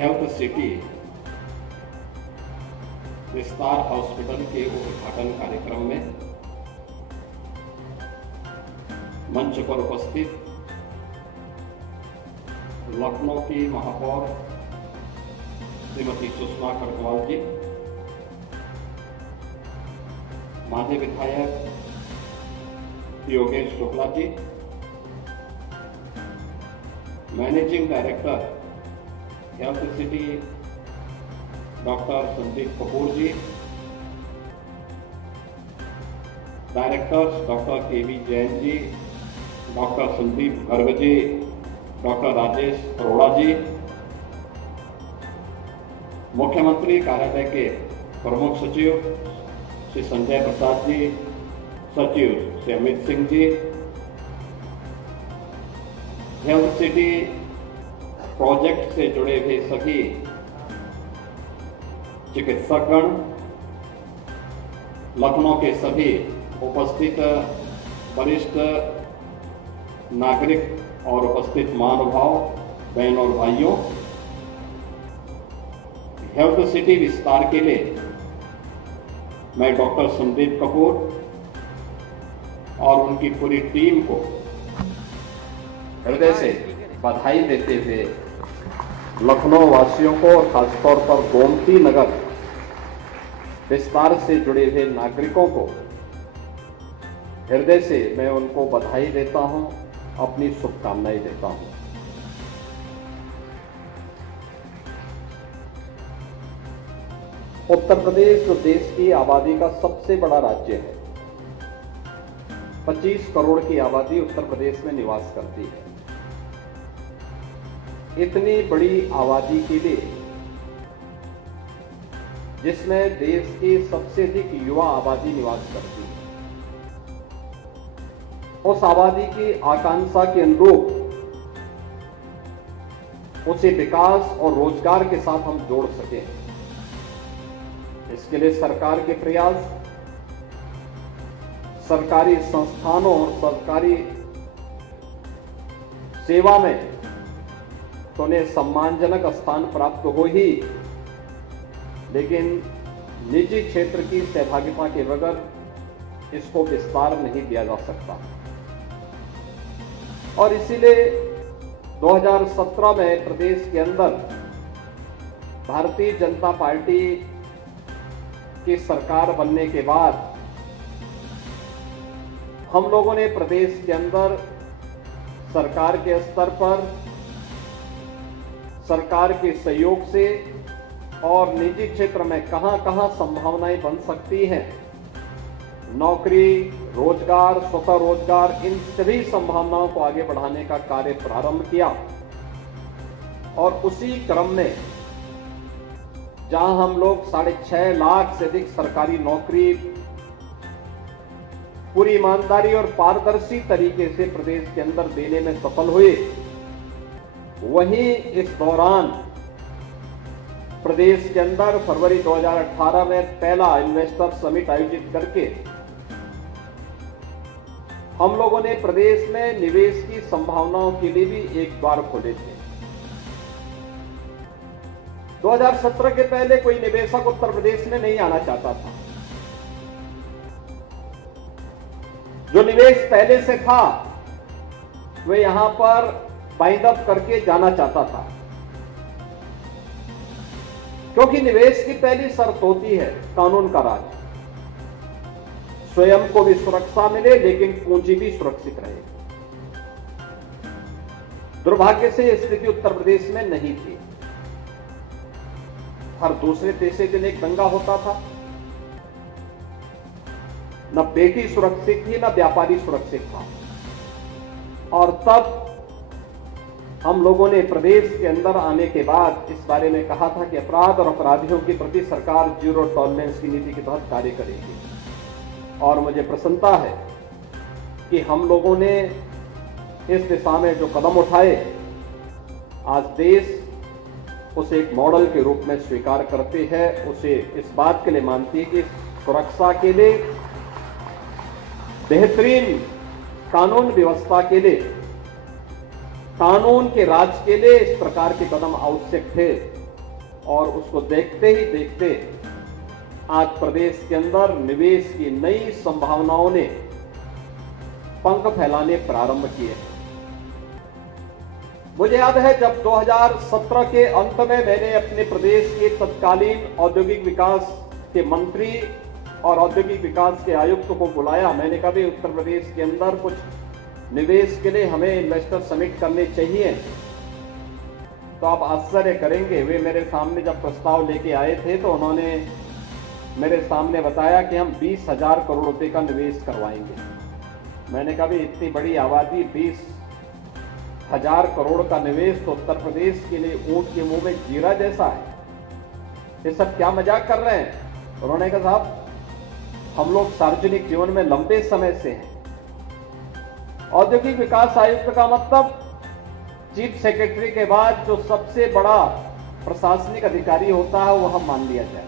Health city विस्तार hospital के उद्घाटन कार्यक्रम में मंच पर उपस्थित लखनऊ की महापौर श्रीमती सुषमा खरगवाल जी, माजी विधायक Yogesh Shukla ji, managing director health city doctor Sandeep Kapoor ji, directors doctor KV Jain ji, doctor Sandeep Garg ji, doctor Rajesh Arora ji, मुख्यमंत्री कार्यालय के प्रमुख सचिव श्री संजय प्रसाद जी, सचिव Shri Amit Singh ji, health city project से जुड़े हुए सभी चिकित्सकगण, लखनऊ के सभी उपस्थित वरिष्ठ नागरिक और उपस्थित महानुभाव, बहन और भाइयों, हेल्थ सिटी विस्तार के लिए मैं डॉक्टर संदीप कपूर और उनकी पूरी टीम को हृदय से बधाई देते हुए लखनऊ वासियों को और खासतौर पर गोमती नगर विस्तार से जुड़े हुए नागरिकों को हृदय से मैं उनको बधाई देता हूं, अपनी शुभकामनाएं देता हूं। उत्तर प्रदेश जो देश की आबादी का सबसे बड़ा राज्य है, 25 करोड़ की आबादी उत्तर प्रदेश में निवास करती है। इतनी बड़ी आबादी के लिए, जिसमें देश की सबसे अधिक युवा आबादी निवास करती है, उस आबादी की आकांक्षा के अनुरूप उसे विकास और रोजगार के साथ हम जोड़ सकें, इसके लिए सरकार के प्रयास, सरकारी संस्थानों और सरकारी सेवा में तो उन्हें सम्मानजनक स्थान प्राप्त हो ही, लेकिन निजी क्षेत्र की सहभागिता के बगैर इसको विस्तार नहीं दिया जा सकता। और इसीलिए 2017 में प्रदेश के अंदर भारतीय जनता पार्टी की सरकार बनने के बाद हम लोगों ने प्रदेश के अंदर सरकार के स्तर पर, सरकार के सहयोग से और निजी क्षेत्र में कहां-कहां संभावनाएं बन सकती हैं, नौकरी, रोजगार, स्वतः रोजगार, इन सभी संभावनाओं को आगे बढ़ाने का कार्य प्रारंभ किया। और उसी क्रम में जहां हम लोग 6.5 लाख से अधिक सरकारी नौकरी पूरी ईमानदारी और पारदर्शी तरीके से प्रदेश के अंदर देने में सफल हुए, वहीं इस दौरान प्रदेश के अंदर फरवरी 2018 में पहला इन्वेस्टर समिट आयोजित करके हम लोगों ने प्रदेश में निवेश की संभावनाओं के लिए भी एक द्वार खोले थे। 2017 के पहले कोई निवेशक उत्तर प्रदेश में नहीं आना चाहता था। जो निवेश पहले से था वह यहां पर बाइंड अप करके जाना चाहता था, क्योंकि निवेश की पहली शर्त होती है कानून का राज, स्वयं को भी सुरक्षा मिले लेकिन पूंजी भी सुरक्षित रहे। दुर्भाग्य से यह स्थिति उत्तर प्रदेश में नहीं थी। हर दूसरे तीसरे दिन एक दंगा होता था, न बेटी सुरक्षित थी, न व्यापारी सुरक्षित था। और तब हम लोगों ने प्रदेश के अंदर आने के बाद इस बारे में कहा था कि अपराध और अपराधियों के प्रति सरकार जीरो टॉलरेंस की नीति के तहत कार्य करेगी। और मुझे प्रसन्नता है कि हम लोगों ने इस दिशा में जो कदम उठाए, आज देश उसे एक मॉडल के रूप में स्वीकार करते हैं, उसे इस बात के लिए मानती है कि सुरक्षा के लिए, बेहतरीन कानून व्यवस्था के लिए, कानून के राज के लिए इस प्रकार के कदम आवश्यक थे। और उसको देखते ही देखते आज प्रदेश के अंदर निवेश की नई संभावनाओं ने पंख फैलाने प्रारंभ किए। मुझे याद है जब 2017 के अंत में मैंने अपने प्रदेश के तत्कालीन औद्योगिक विकास के मंत्री और औद्योगिक विकास के आयुक्त को बुलाया। मैंने कहा भी उत्तर प्रदेश के अंदर कुछ निवेश के लिए हमें इन्वेस्टर समिट करने चाहिए। तो आप आश्चर्य करेंगे, वे मेरे सामने जब प्रस्ताव लेके आए थे तो उन्होंने मेरे सामने बताया कि हम 20,000 करोड़ रुपए का निवेश करवाएंगे। मैंने कहा भी इतनी बड़ी आबादी, 20,000 करोड़ का निवेश तो उत्तर प्रदेश के लिए ऊंट के मुंह में जीरा जैसा है। ये सब क्या मजाक कर रहे हैं? उन्होंने कहा साहब हम लोग सार्वजनिक जीवन में लंबे समय से हैं। औद्योगिक विकास आयुक्त का मतलब चीफ सेक्रेटरी के बाद जो सबसे बड़ा प्रशासनिक अधिकारी होता है वो हम मान लिया जाए,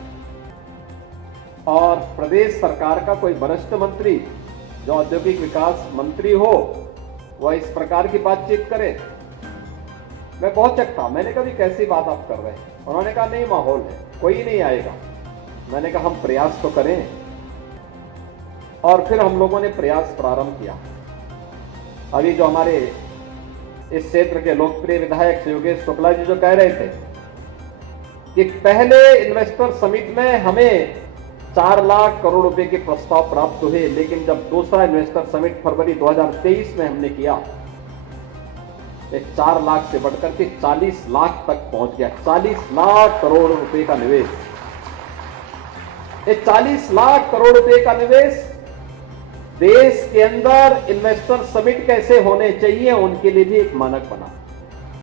और प्रदेश सरकार का कोई वरिष्ठ मंत्री जो औद्योगिक विकास मंत्री हो वह इस प्रकार की बातचीत करे। मैं बहुत चकता। मैंने कहा कैसी बात आप कर रहे हैं? उन्होंने कहा नहीं, माहौल है, कोई नहीं आएगा। मैंने कहा हम प्रयास तो करें, और फिर हम लोगों ने प्रयास प्रारंभ किया। अभी जो हमारे इस क्षेत्र के लोकप्रिय विधायक योगेश शुक्ला जी जो कह रहे थे कि पहले इन्वेस्टर समिट में हमें 4 लाख करोड़ रुपए के प्रस्ताव प्राप्त हुए, लेकिन जब दूसरा इन्वेस्टर समिट फरवरी 2023 में हमने किया, 4 लाख से बढ़कर के 40 लाख तक पहुंच गया। 40 लाख करोड़ रुपए का निवेश। 40 लाख करोड़ रुपए का निवेश देश के अंदर इन्वेस्टर समिट कैसे होने चाहिए उनके लिए भी एक मानक बना।